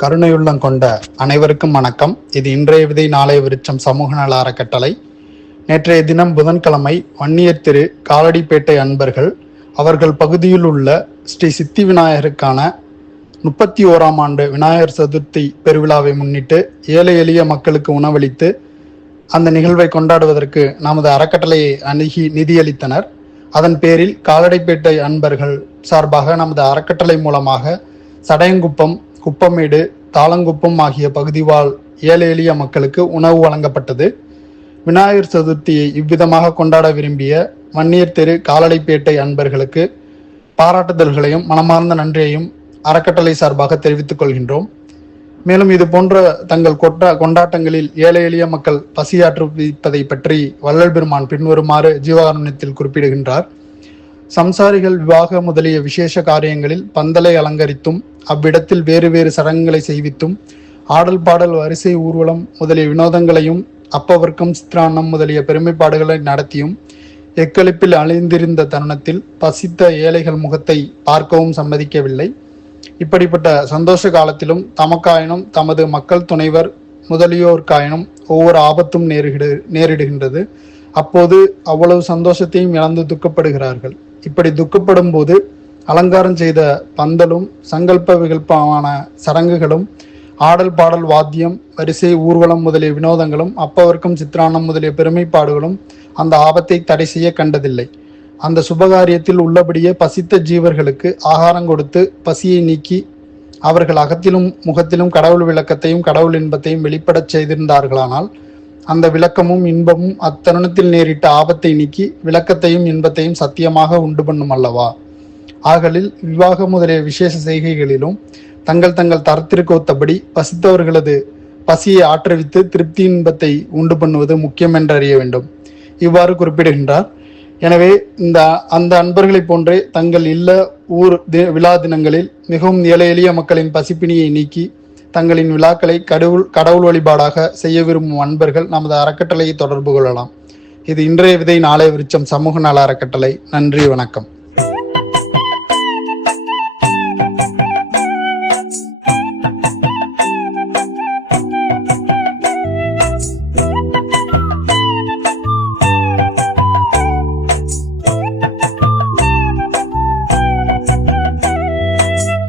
கருணையுள்ளம் கொண்ட அனைவருக்கும் வணக்கம். இது இன்றைய விதை நாளைய விருச்சம் சமூக நல அறக்கட்டளை. நேற்றைய தினம் புதன்கிழமை வன்னியர் திரு காலடிப்பேட்டை அன்பர்கள் அவர்கள் பகுதியில் உள்ள ஸ்ரீ சித்தி விநாயகருக்கான முப்பத்தி ஓராம் ஆண்டு விநாயகர் சதுர்த்தி பெருவிழாவை முன்னிட்டு ஏழை எளிய மக்களுக்கு உணவளித்து அந்த நிகழ்வை கொண்டாடுவதற்கு நமது அறக்கட்டளையை அணுகி நிதியளித்தனர். அதன் பேரில் காலடைப்பேட்டை அன்பர்கள் சார்பாக நமது அறக்கட்டளை மூலமாக சடையங்குப்பம் குப்பமேடு தாளங்குப்பம் ஆகிய பகுதி வாழ் ஏழை எளிய மக்களுக்கு உணவு வழங்கப்பட்டது. விநாயகர் சதுர்த்தியை இவ்விதமாக கொண்டாட விரும்பிய வன்னியர் தெரு காலடைப்பேட்டை அன்பர்களுக்கு பாராட்டுதல்களையும் மனமார்ந்த நன்றியையும் அறக்கட்டளை சார்பாக தெரிவித்துக் கொள்கின்றோம். மேலும் இது போன்ற தங்கள் கொட்டா கொண்டாட்டங்களில் ஏழை எளிய மக்கள் பசியாற்றுவிப்பதை பற்றி வள்ளல் பெருமான் பின்வருமாறு ஜீவாரணத்தில் குறிப்பிடுகின்றார். சம்சாரிகள் விவாக முதலிய விசேஷ காரியங்களில் பந்தலை அலங்கரித்தும் அவ்விடத்தில் வேறு வேறு சடங்குகளை செய்வித்தும் ஆடல் பாடல் வரிசை ஊர்வலம் முதலிய வினோதங்களையும் அப்பவர்க்கம் சித்திராண்ணம் முதலிய பெருமைப்பாடுகளை நடத்தியும் எக்களிப்பில் அழிந்திருந்த தருணத்தில் பசித்த ஏழைகள் முகத்தை பார்க்கவும் சம்மதிக்கவில்லை. இப்படிப்பட்ட சந்தோஷ காலத்திலும் தமக்காயினும் தமது மக்கள் துணைவர் முதலியோர்க்காயினும் ஒவ்வொரு ஆபத்தும் நேரிடு நேரிடுகின்றது. அப்போது அவ்வளவு சந்தோஷத்தையும் இழந்து துக்கப்படுகிறார்கள். இப்படி துக்கப்படும் போது அலங்காரம் செய்த பந்தலும் சங்கல்ப விகல்பமான சடங்குகளும் ஆடல் பாடல் வாத்தியம் வரிசை ஊர்வலம் முதலிய வினோதங்களும் அப்பவர்க்கும் சித்ராணம் முதலிய பெருமைப்பாடுகளும் அந்த ஆபத்தை தடை செய்ய கண்டதில்லை. அந்த சுபகாரியத்தில் உள்ளபடியே பசித்த ஜீவர்களுக்கு ஆகாரம் கொடுத்து பசியை நீக்கி அவர்கள் அகத்திலும் முகத்திலும் கடவுள் விளக்கத்தையும் கடவுள் இன்பத்தையும் வெளிப்படச் செய்திருந்தார்களானால் அந்த விளக்கமும் இன்பமும் அத்தருணத்தில் நேரிட்ட ஆபத்தை நீக்கி விளக்கத்தையும் இன்பத்தையும் சத்தியமாக உண்டு பண்ணும் அல்லவா? ஆகலில் விவாக முதலிய விசேஷ செய்கைகளிலும் தங்கள் தங்கள் தரத்திற்கு ஒத்தபடி பசித்தவர்களது பசியை ஆற்றுவித்து திருப்தி இன்பத்தை உண்டு பண்ணுவது முக்கியம் என்று அறிய வேண்டும். இவ்வாறு குறிப்பிடுகின்றார். எனவே இந்த அந்த அன்பர்களைப் போன்றே தங்கள் இல்ல ஊர் தி- விழா தினங்களில் மிகவும் ஏழை எளிய மக்களின் பசிப்பிணியை நீக்கி தங்களின் விழாக்களை கடவுள் கடவுள் வழிபாடாக செய்ய விரும்பும் அன்பர்கள் நமது அறக்கட்டளையை தொடர்பு கொள்ளலாம். இது இன்றைய விதை நாளை விருச்சம் சமூக நல அறக்கட்டளை. நன்றி வணக்கம்.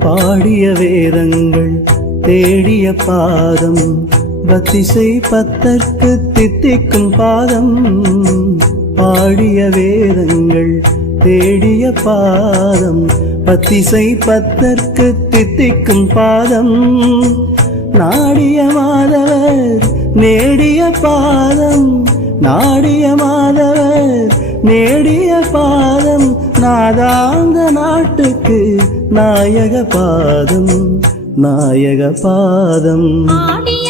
பாடிய வேதங்கள் தேடிய பாதம் பத்திசை பத்தற்கு தித்திக்கும் பாதம். பாடிய வேதங்கள் தேடிய பாதம் பத்திசை பத்தற்கு தித்திக்கும் பாதம். நாடிய மாதவர் நேடிய பாதம். நாடிய மாதவர் நேடிய பாதம். நாதாந்த நாட்டுக்கு நாயக பாதம் நாயக பாதம். ஆடிய